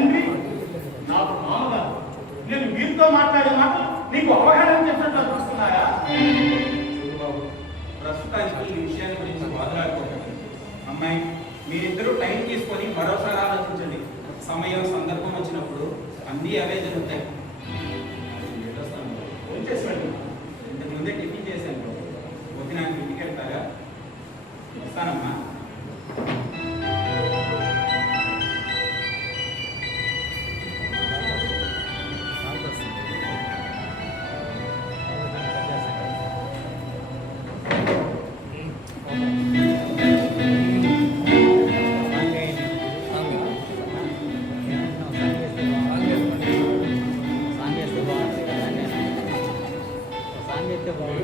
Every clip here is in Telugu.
తండ్రి నాకు మామగారు. నేను మీరుతో మాట్లాడే మాట నీకు అవగాహన చెప్పినట్లు అనిపిస్తున్నాయా? ప్రస్తుతానికి ఈ విషయాన్ని గురించి మాట్లాడుకోండి అమ్మాయి మీరిద్దరూ టైం తీసుకొని మరోసారి ఆలోచించండి. సమయం సందర్భం వచ్చినప్పుడు అన్నీ అవే జరుగుతాయి. ఇంతకుముందే ఇంతకు ముందే టిఫిన్ చేశాను. వదిన ఇంటికి వెళ్తారా? వస్తానమ్మా. about it.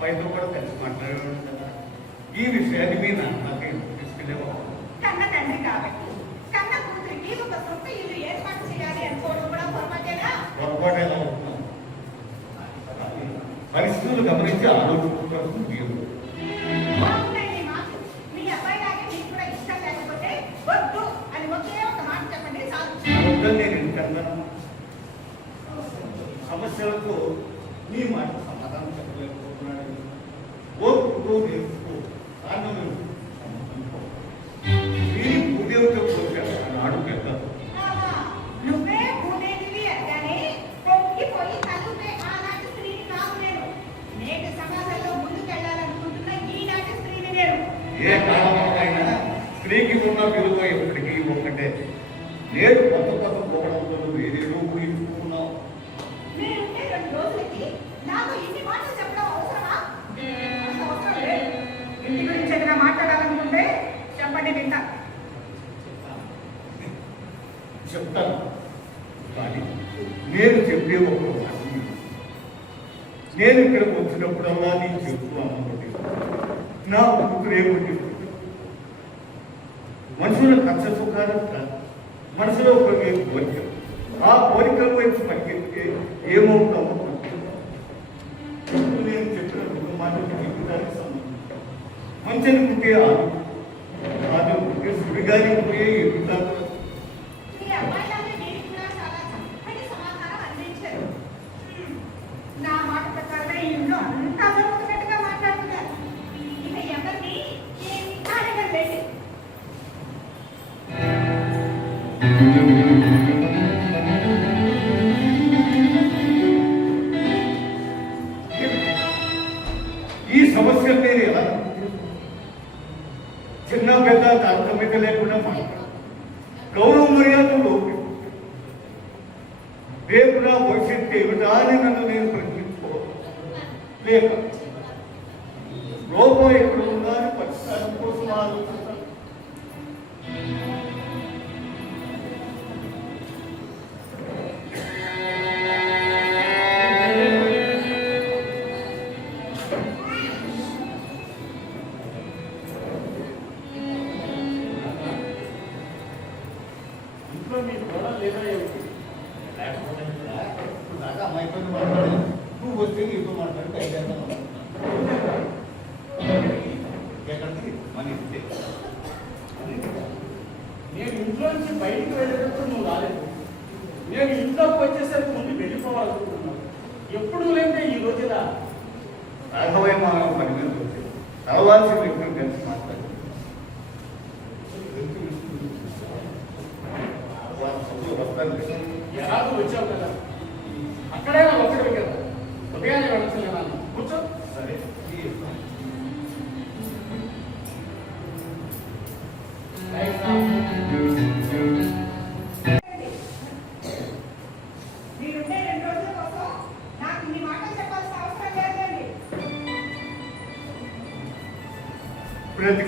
అబ్బాయితో కూడా కలిసి మాట్లాడేవాడు కదా. ఈ విషయాన్ని మీ నాన్నకి తీసుకెళ్ళేవాడు పొరపాటు ఎలా పరిస్థితులు గమనించి ఆలోచించడం సమస్యలకు మీ మాట లేదు కొత్త కొత్త పోవడంతో ఏదేదో ఊహించు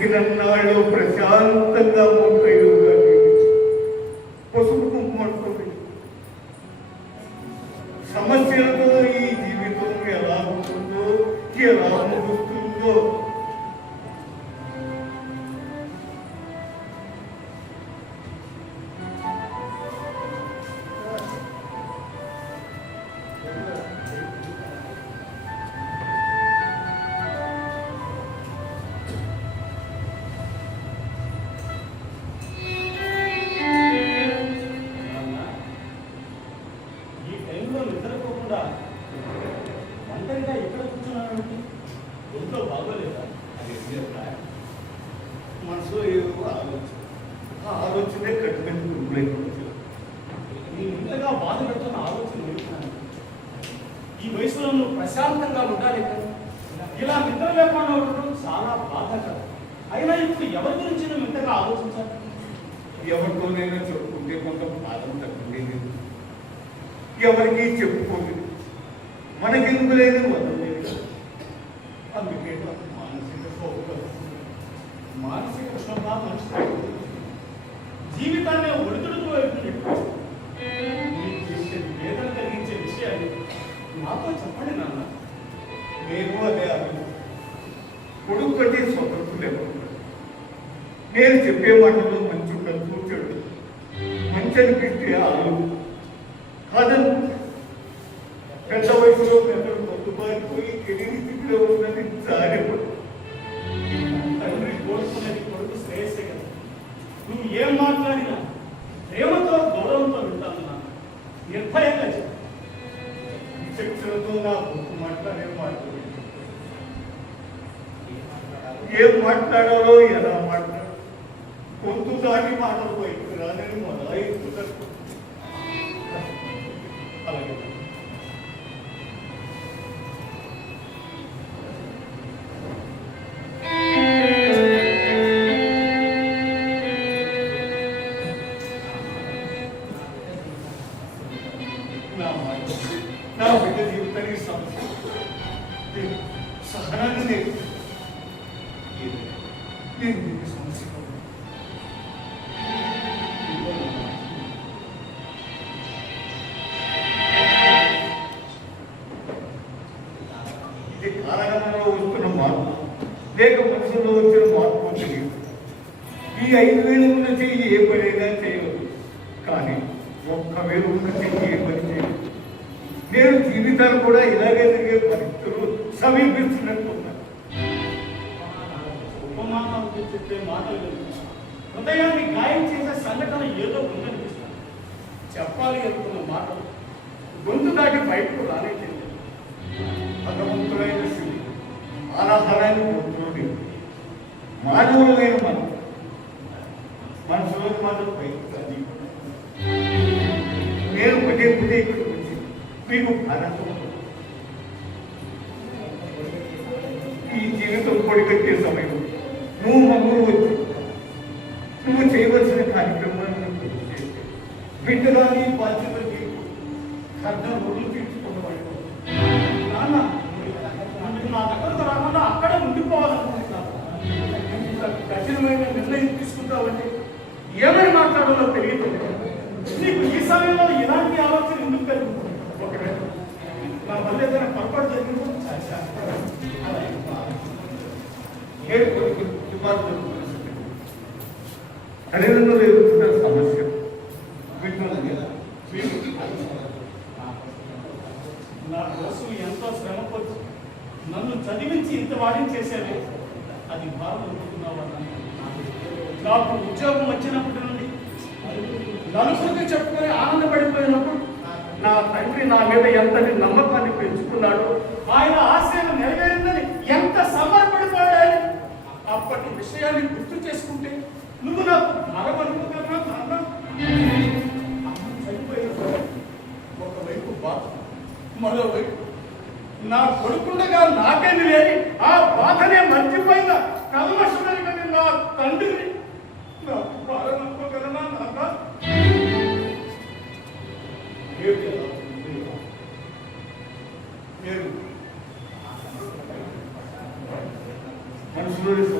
இருக்கிற ఒంటరిగా ఎక్కడ కూర్చున్నాను ఒంట్లో బాగోలేదా? అది? మనసులో ఏదో ఆలోచన. ఆ ఆలోచనే కట్టుకుని గురువులైపోతుంది నేను ఇంతగా బాధ పెడుతున్న ఆలోచన ఈ వయసులో నువ్వు ప్రశాంతంగా ఉండాలి ఇలా నిద్ర లేకుండా ఉండడం చాలా బాధాకరం. అయినా ఇప్పుడు ఎవరి గురించి నువ్వు ఇంతగా ఆలోచించాలి? ఎవరితోనైనా చెప్పుకుంటే కొంత బాధం తగ్గుండేది. ఎవరికి చెప్పుకోలేదు మనకెందుకు లేదు? అందుకే మానసిక మానసిక శ్రమ మనిషి జీవితాన్ని ఒడిదుడుకు వెళ్తున్నట్టు వేదన కలిగించే విషయాలు నాతో చెప్పండి నాన్న. నేను అదే అభిప్రాయం కొడుకు కంటే స్వతంత్రం లేకుండా నేను చెప్పే మాటల్లో మంచి ఉండదు చూచాడు మంచి అనిపిస్తే ఆలు కాదనుకుంటే పెద్ద వయసులో పెద్దలు మొత్తుబారిపోయి స్థితిలో ఉన్నది జారిపడు తండ్రి కోరుకున్నది కొడుకు శ్రేయస్సే కదా నువ్వు ఏం మాట్లాడినా ప్రేమతో గౌరవంతో వింటాను నాన్న నిర్భయంగా చెప్పు నా మాట్లాడే మాట్లాడు ఏం మాట్లాడాలో ఎలా మాట్లాడాలో? కొంత దాటి మాటలు బయటకు రాదని నా మాట నా బిడ్డ జీవితానికి సమస్య నేను సహనాన్ని నేర్చుకున్నాను. నేను దీనికి అనాథలైన కూర్చుండి మానవులైన మనం. మనుషులకు మనం పైకి నేను పదే పదే ఇక్కడికి వచ్చి మీకు అనంతం కరీంనగర్లో ఎదుర్కొంటున్న సమస్య. నా కోసం ఎంతో శ్రమపడి నన్ను చదివించి ఇంత వాడించేశాడు అది బాధ నాకు ఉద్యోగం వచ్చినప్పటి నుండి మనసుకి చెప్పుకొని ఆనందపడిపోయినప్పుడు నా తండ్రి నా మీద ఎంతటి నమ్మకాన్ని పెంచుకున్నాడు ఆయన ఆశయం నెరవేరిందని ఎంత సమర్పడిపోయాడు అప్పటి విషయాన్ని గుర్తు చేసుకుంటే నువ్వు నాకు భారం అనుకున్నావా నాన్న అమ్మ చనిపోయిన ఒకవైపు బాధ మరోవైపు నా కొడుకుండగా నాకేమి లేని ఆ బాధనే మర్చిపోయిన కల్మషమైన నా తండ్రిని నాకు భారం అనుకోగలనా నాన్న మీరు మనుషులు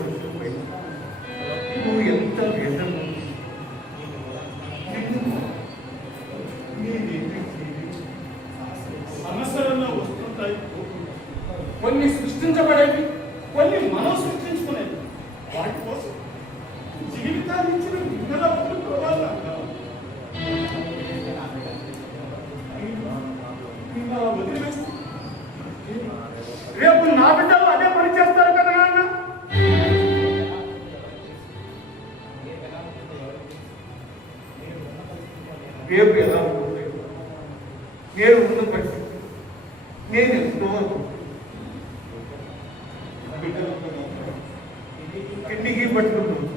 కిడ్నీకి పట్టుకుంటుంది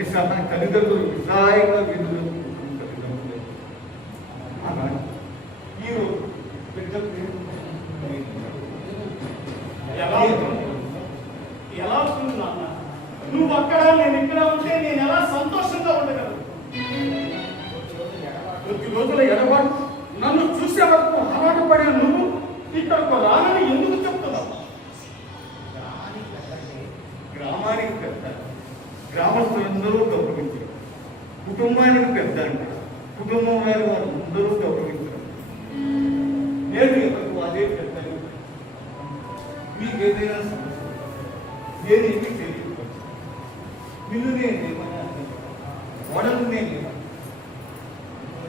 ఈ కలిగదు సాయిగా విధులు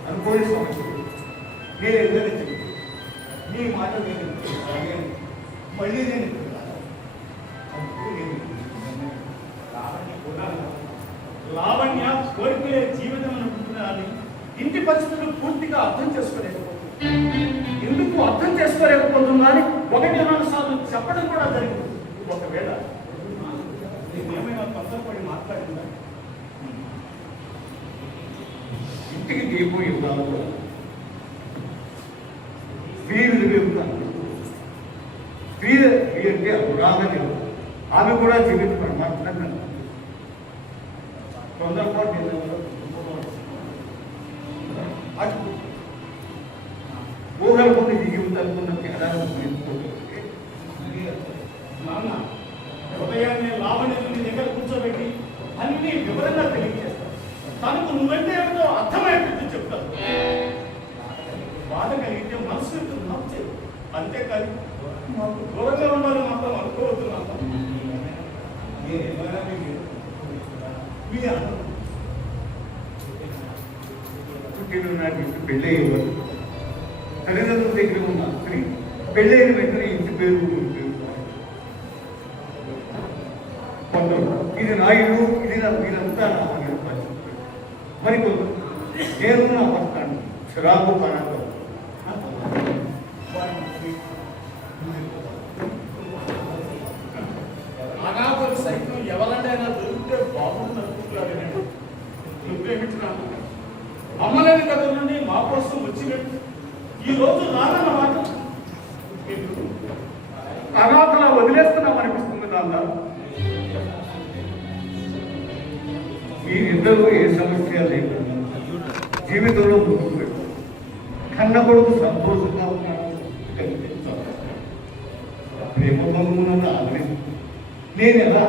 అనుకోని సంవత్సరం నేను ఎదురు నీ మాట నేను మళ్ళీ నేను లావణ్య కోరికలే జీవితం అనుకుంటున్నారని ఇంటి పరిస్థితులు పూర్తిగా అర్థం చేసుకోలేకపోతుంది ఎందుకు అర్థం చేసుకోలేకపోతుందని ఒకటి రెండు సార్లు చెప్పడం కూడా జరిగింది. ఒకవేళ ఏమైనా పడి మాట్లాడిందా ఇంటికి దీపం ఇవ్వాలి వీధులు ఇవ్వాలి వీధ అంటే రాగని ఆమె కూడా జీవిత పరమాత్మ తొందరపాటు నాకు కరెంట్ అనాథుల సైతం దొరికితే బాగుంది అనుకుంటున్నాడు నిర్వహించినాను అమ్మలేని కథల నుండి మా కోసం వచ్చినట్టు ఈ రోజు నాన్న మాట. అనాథలా వదిలేస్తున్నాం అనిపిస్తుంది నాన్న. మీరిద్దరూ ఏ సమస్య లేదు జీవితంలో కన్న కొడుకు సంతోషంగా ఉన్నాడు. ప్రేమ బంధువులను ఆదరిస్తుంది నేను ఎలా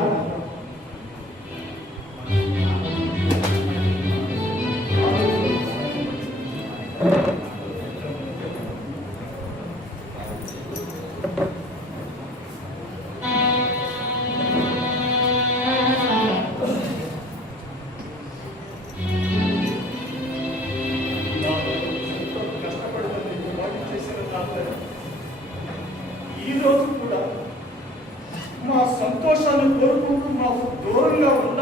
దూరంలో ఉన్న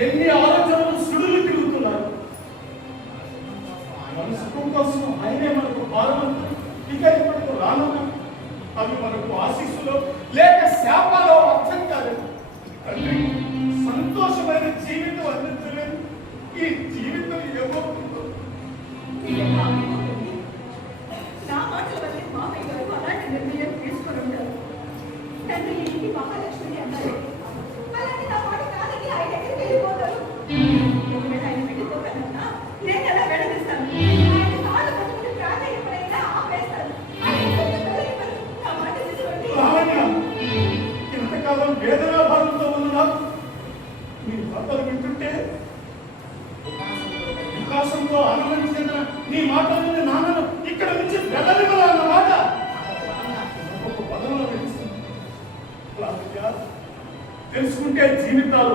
ఎన్ని ఆలోచనలు సుడులు తిరుగుతున్నారు? మన సుఖం కోసం ఆయనే మనకు బాధపడుతుంది ఇంకా మనకు రానున్నా అవి మనకు ఆశీస్సులో. లేక శాప నీ మాటలు నాన్నను ఇక్కడ నుంచి వెళ్ళనివ్వరా అన్న మాట? పదవులు తెలుసుకుంటే జీవితాలు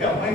Cảm thấy.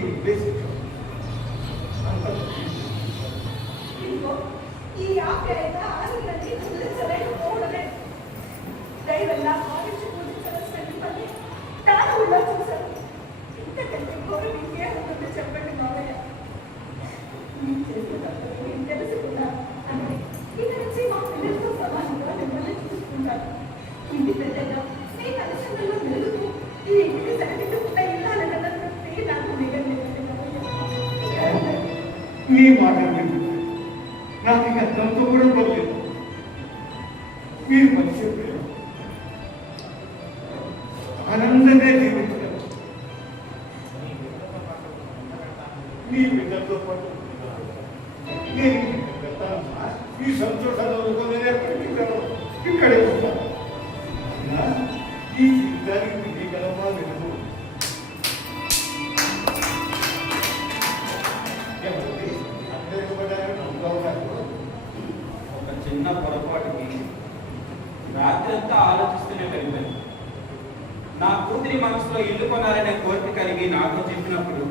livro ఎక్కడికి వెళ్ళను? ఇక్కడే ఉంటాను. అయినా ఈ జీవితానికి విజయగలమా వెలుగు ఎవరిది అందరికీ పడ్డారని అనుకోవాలి ఒక చిన్న పొరపాటుకి రాత్రంతా ఆలోచిస్తూనే కలిపాను నా కూతురి మనసులో ఇల్లు కొనాలనే కోరిక కలిగి నాతో చెప్పినప్పుడు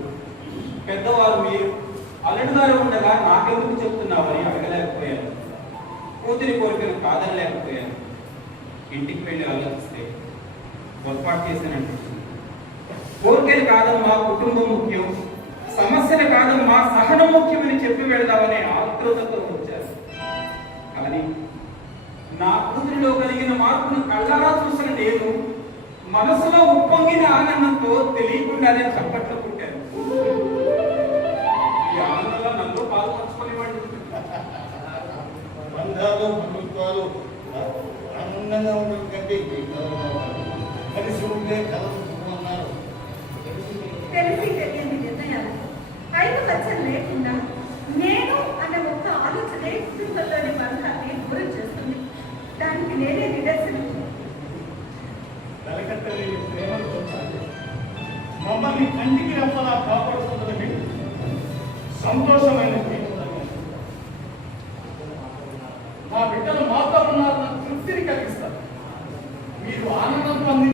పెద్దవారు మీరు అల్లుడుగారు ఉండగా నాకెందుకు చెప్తున్నావని అడగలేకపోయాను. కూతురి కోరికను కాదనలేకపోయాను. ఇంటికి వెళ్ళి ఆలోచిస్తే పొరపాటు చేశాననిపిస్తుంది. కోరికలు కాదమ్మా కుటుంబం ముఖ్యం. సమస్యలు కాదమ్మా సహనం ముఖ్యమని చెప్పి వెళదామనే ఆతృతతో వచ్చారు. కానీ నా కూతురిలో కలిగిన మార్పును కళ్ళారా చూసిన నేను మనసులో ఉప్పొంగిన ఆనందంతో తెలియకుండానే చప్పట్లు పుట్టాను ఆనందంగా ఉండడం కంటే? కలిసి ఉంటే కలదు అన్నారు తెలిసి తెలియని నిర్ణయాలు. రైతు ఖర్చు లేకుండా నేను అనే ఒక్క ఆలోచనే కుటుంబంలోని బంధాన్ని దూరం చేస్తుంది. దానికి నేనే నిదర్శనం. వెలకట్టలేని మమ్మల్ని కంటికి రెప్పలా కాపాడుతున్నది సంతోషమైన